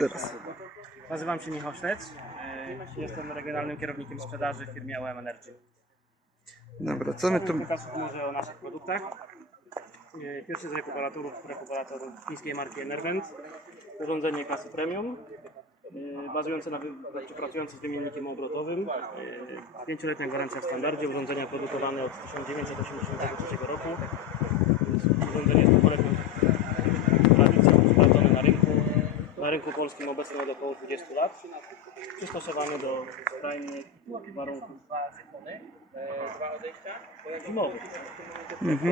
teraz. Nazywam się Michał Szlec. e, Jestem regionalnym kierownikiem sprzedaży w firmie OM Energy. Dobra, co my tu... Słów może o naszych produktach. E, Pierwszy z rekuperatorów, rekuperator chińskiej marki Enervent. Urządzenie klasy premium, e, bazujące na, znaczy pracujące z wymiennikiem obrotowym. Pięcioletnia gwarancja w standardzie, urządzenie produkowane od 1983 roku. Urządzenie z długoletnią tradycją, sprawdzone na rynku. Na rynku polskim obecnie od około 20 lat. Przystosowane do skrajnych warunków zimowych.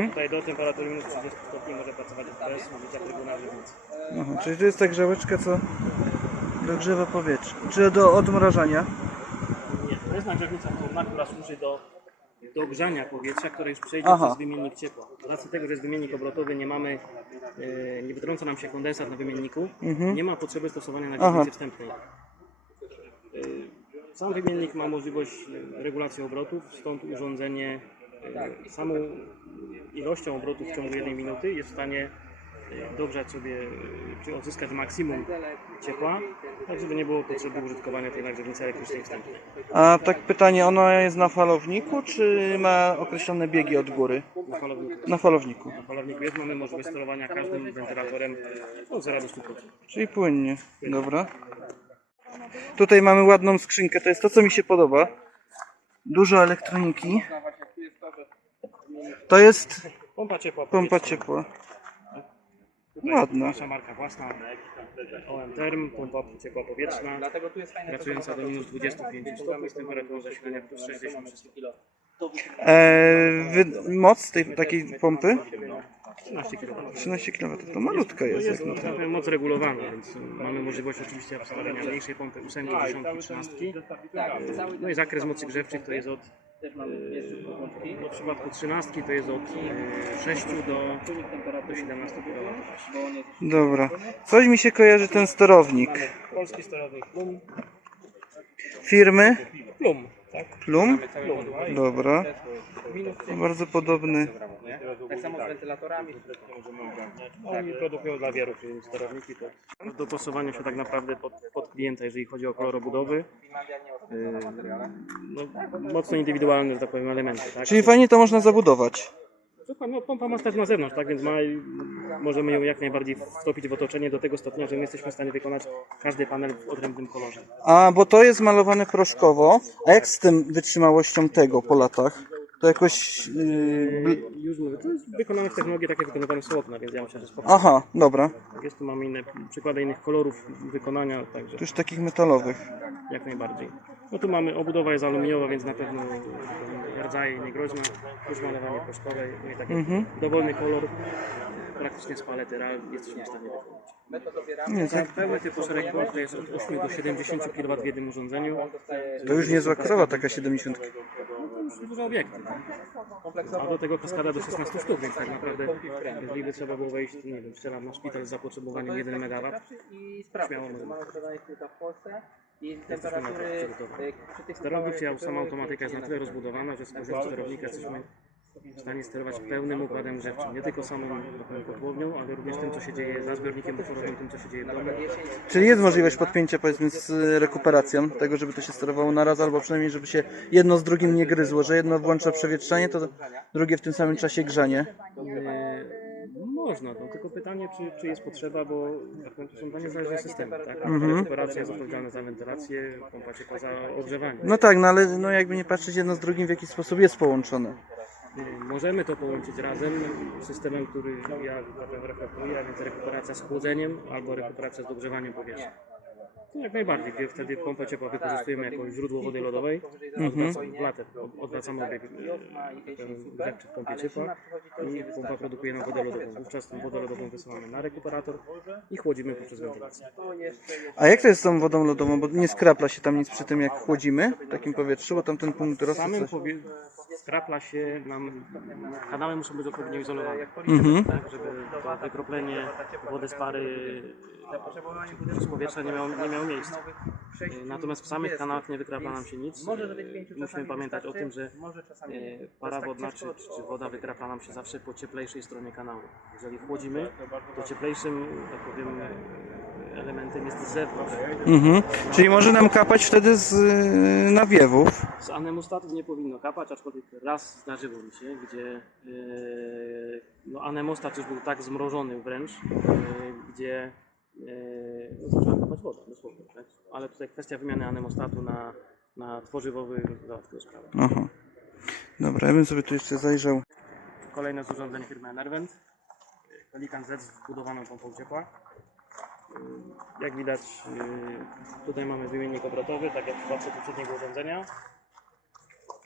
Tutaj do temperatury minus 30 stopni może pracować bez jak reguł na żywnicy. Aha, czyli to jest ta grzałeczka, co dogrzewa powietrze. Czy do odmrażania? Nie, to jest nagrzewnica wtórna, która służy do dogrzania powietrza, które już przejdzie Aha. przez wymiennik ciepła. Z racji tego, że jest wymiennik obrotowy, nie mamy, e, nie wytrąca nam się kondensat na wymienniku, nie ma potrzeby stosowania nagrzewnicy wstępnej. E, Sam wymiennik ma możliwość e, regulacji obrotów, stąd urządzenie e, samą ilością obrotów w ciągu jednej minuty jest w stanie dogrzać sobie, e, czy odzyskać maksimum ciepła, tak żeby nie było potrzeby użytkowania tej nagrzewnicy elektrycznej wstępnej. A tak pytanie, ona jest na falowniku, czy ma określone biegi od góry? Na falowniku. Na falowniku. Na falowniku jest, mamy możliwość sterowania każdym wentylatorem od 0 do 100%. Czyli płynnie. Dobra. Tutaj mamy ładną skrzynkę, to jest to, co mi się podoba. Dużo elektroniki. To jest Pompa ciepła. pompa ciepła. Ładna. Nasza marka własna. OM Term, pompa ciepła powietrzna. Pracująca do minus 25 stopni z temperaturą zasilania plus 63 kg. Eee, moc tej takiej pompy? 13 kg. 13 km. To malutka jest. jest Jak na to. no, moc regulowana, więc mamy możliwość oczywiście obstawiania mniejszej pompy 8, 10, 13. No i zakres mocy grzewczych to jest od w przypadku 13 to jest od e, 6 do, do 17 kW. Dobra. Coś mi się kojarzy ten sterownik. Polski sterownik Plum. Firmy Plum, tak? Plum. Plum. Dobra. Bardzo podobny. Tak samo z wentylatorami. Oni produkują dla wielu firm sterowniki pod dopasowanie się tak naprawdę pod, pod klienta, jeżeli chodzi o kolor obudowy. Yy, no, mocno indywidualne, że tak powiem, elementy. Tak? Czyli fajnie to można zabudować. Słuchaj, no, pompa ma stać na zewnątrz, tak więc ma, możemy ją jak najbardziej wtopić w otoczenie do tego stopnia, że my jesteśmy w stanie wykonać każdy panel w odrębnym kolorze. A, bo to jest malowane proszkowo. A jak z tym wytrzymałością tego po latach? To jakoś... Yy, Już mówię, to jest wykonane w technologii tak jak wykonywane są okna, więc ja myślę, że spokojnie. Aha, dobra. Tak jest, tu mamy inne przykłady innych kolorów wykonania, także już takich metalowych. jak najbardziej. No tu mamy, obudowa jest aluminiowa, więc na pewno rdzaje nie groźna, już malowanie proszkowe, no i taki dowolny kolor, praktycznie z palety RAL jesteśmy w stanie wykonać. Nie, Za tak. pełny typu szereg to jest od 8 do 70 kW w jednym urządzeniu. To już niezła krowa taka 70. No to już duże obiekty. tak? A do tego kaskada do 16 sztuk, więc tak naprawdę jeżeli by trzeba było wejść, nie wiem, strzelam na szpital z zapotrzebowaniem 1 MW, Śmiało możemy. I temperatury y, przy tych Sterownik, ustawach, czy które sama automatyka jest na tyle rozbudowana, że z poziomu sterownika jesteśmy w stanie sterować pełnym układem grzewczym. Nie tylko samą kotłownią, ale również tym, co się dzieje za zbiornikiem oporowym, tym, co się dzieje w domu. Czyli jest możliwość podpięcia powiedzmy z rekuperacją, tego żeby to się sterowało na raz, albo przynajmniej żeby się jedno z drugim nie gryzło, że jedno włącza przewietrzanie, to drugie w tym samym czasie grzanie. E, Można, no, tylko pytanie, czy, czy jest potrzeba, bo są dwa niezależne systemy, tak? Rekuperacja jest odpowiedzialna za wentylację, pompa ciepła za ogrzewanie. No tak, no ale no jakby nie patrzeć jedno z drugim w jakiś sposób jest połączone. Możemy to połączyć razem systemem, który ja reflektuję, a więc rekuperacja z chłodzeniem albo rekuperacja z dogrzewaniem powietrza. To jak najbardziej, gdzie wtedy pompę ciepła wykorzystujemy jako źródło wody lodowej, odwracamy, w latę odwracamy obieg e, tak w pompie ciepła i pompa produkuje nam wodę lodową. Wówczas tą wodę lodową wysyłamy na rekuperator i chłodzimy poprzez wentylację. A jak to jest z tą wodą lodową, bo nie skrapla się tam nic przy tym jak chłodzimy w takim powietrzu, bo tam ten punkt rosy samym coś... powie... skrapla się nam, kanały muszą być odpowiednio izolowane, Mhm. tak, żeby to wykroplenie wody z pary przez powietrze nie miało, nie miało miejsca. Natomiast w samych kanałach nie wykrapla nam się nic. Musimy pamiętać o tym, że e, para wodna czy, czy woda wykrapla nam się zawsze po cieplejszej stronie kanału. Jeżeli chłodzimy, to cieplejszym, tak powiem, e, elementem jest zewnątrz. Mhm. Czyli może nam kapać wtedy z y, nawiewów. Z anemostatów nie powinno kapać, aczkolwiek raz zdarzyło mi się, gdzie yy, no anemostat już był tak zmrożony wręcz, yy, gdzie yy, no, trzeba kapać wodę, dosłownie. Tak? Ale tutaj kwestia wymiany anemostatu na, na tworzywowy załatwiła sprawę. Aha. Dobra, ja bym sobie tu jeszcze zajrzał. Kolejne z urządzeń firmy Enervent. Pelikan Z z wbudowaną pompą ciepła. Yy, Jak widać, yy, tutaj mamy wymiennik obrotowy, tak jak w przypadku poprzedniego urządzenia.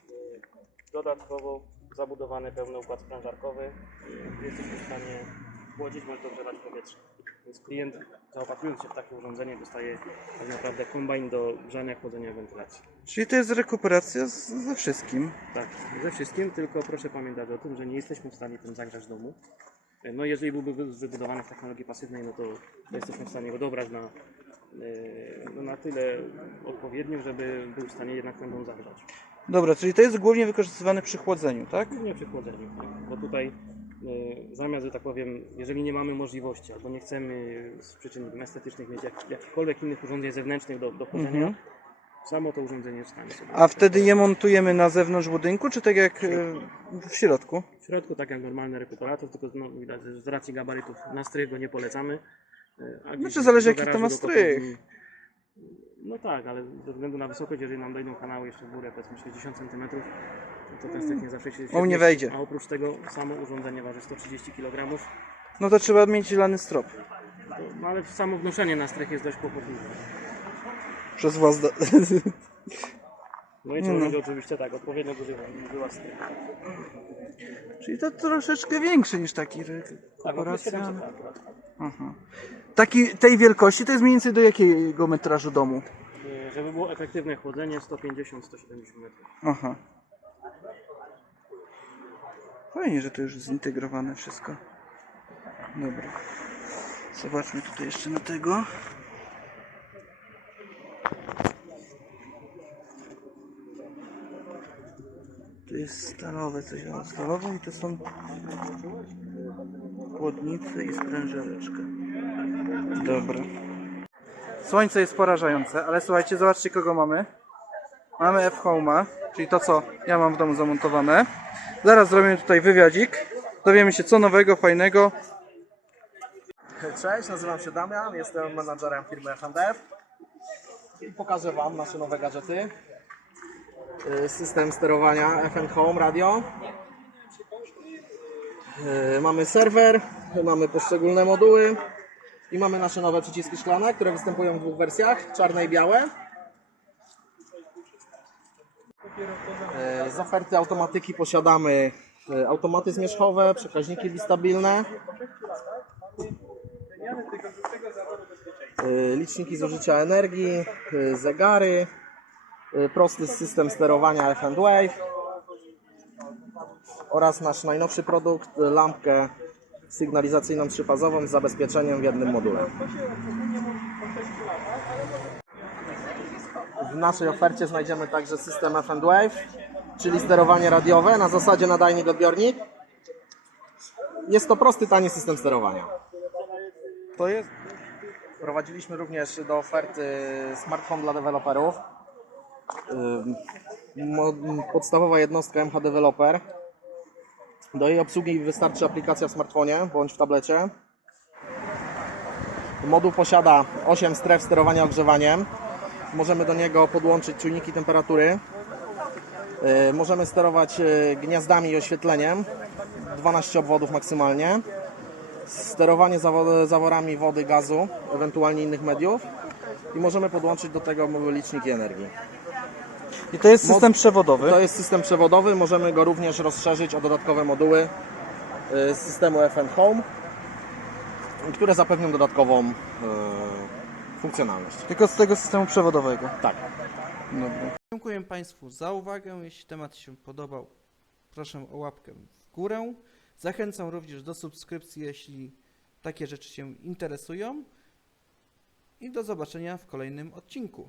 Yy, Dodatkowo zabudowany pełny układ sprężarkowy. Jesteśmy w stanie chłodzić bądź dogrzewać powietrze. Więc klient zaopatrując się w takie urządzenie dostaje tak naprawdę kombajn do grzania, chłodzenia i wentylacji. Czyli to jest rekuperacja z, ze wszystkim. Tak, ze wszystkim, tylko proszę pamiętać o tym, że nie jesteśmy w stanie tym zagrzać domu. No jeżeli byłby wy- wybudowany w technologii pasywnej, no to jesteśmy w stanie go dobrać na, e, no na tyle odpowiednim, żeby był w stanie jednak ten dom zagrzać. Dobra, czyli to jest głównie wykorzystywane przy chłodzeniu, tak? Głównie przy chłodzeniu, tak? bo tutaj e, zamiast, że tak powiem, jeżeli nie mamy możliwości albo nie chcemy z przyczyn estetycznych mieć jak, jakichkolwiek innych urządzeń zewnętrznych do, do chłodzenia, Mhm. Samo to urządzenie jest w stanie sobie. A wtedy je montujemy na zewnątrz budynku, czy tak jak y, w środku? W środku tak jak normalny rekuperator, tylko no, widać, że z racji gabarytów na strych go nie polecamy. E, a gdzieś Znaczy, zależy, do jaki to garażu ma do strych. No tak, ale ze względu na wysokość, jeżeli nam dojdą kanały jeszcze w górę, powiedzmy 60 cm, to ten strych nie zawsze się On nie wejdzie. A oprócz tego samo urządzenie waży 130 kg, No to trzeba mieć lany strop. to, no ale samo wnoszenie na strych jest dość kłopotliwe. Przez was. Do... No i trzeba mieć oczywiście tak, odpowiednio duży wyłaz strych. Czyli to troszeczkę większe niż taki Tak, no. 700 tak. Aha. Taki, tej wielkości to jest mniej więcej do jakiego metrażu domu? E, Żeby było efektywne chłodzenie 150-170 metrów. Aha. Fajnie, że to już zintegrowane wszystko. Dobra. Zobaczmy tutaj jeszcze na tego. Tu jest stalowe coś, o, stalowe i to są chłodnice i sprężareczka. Dobra. Słońce jest porażające, ale słuchajcie, zobaczcie kogo mamy. Mamy F-Home'a, czyli to co ja mam w domu zamontowane. Zaraz zrobimy tutaj wywiadzik. Dowiemy się co nowego, fajnego. Cześć, nazywam się Damian, jestem menadżerem firmy FNDF i pokażę Wam nasze nowe gadżety. Y, System sterowania FN Home Radio. Y, Mamy serwer, mamy poszczególne moduły i mamy nasze nowe przyciski szklane, które występują w dwóch wersjach, czarne i białe. Y, Z oferty automatyki posiadamy automaty zmierzchowe, przekaźniki bistabilne, liczniki zużycia energii, zegary, prosty system sterowania FM Wave oraz nasz najnowszy produkt, y, lampkę sygnalizacyjną trzyfazową z zabezpieczeniem w jednym module. W naszej ofercie znajdziemy także system FM Wave, czyli sterowanie radiowe na zasadzie nadajnik odbiornik. Jest to prosty, tani system sterowania. To jest Wprowadziliśmy również do oferty smartfon dla deweloperów. Podstawowa jednostka MH Developer. Do jej obsługi wystarczy aplikacja w smartfonie bądź w tablecie. Moduł posiada 8 stref sterowania ogrzewaniem. Możemy do niego podłączyć czujniki temperatury. Możemy sterować yy, gniazdami i oświetleniem. 12 obwodów maksymalnie sterowanie zawo- zaworami wody, gazu, ewentualnie innych mediów i możemy podłączyć do tego liczniki energii. I to jest system przewodowy. To jest system przewodowy, możemy go również rozszerzyć o dodatkowe moduły y, z systemu FM Home, które zapewnią dodatkową y, funkcjonalność. Tylko z tego systemu przewodowego. Tak. Dobra. Dziękuję Państwu za uwagę. Jeśli temat się podobał, proszę o łapkę w górę. Zachęcam również do subskrypcji, jeśli takie rzeczy się interesują. I do zobaczenia w kolejnym odcinku.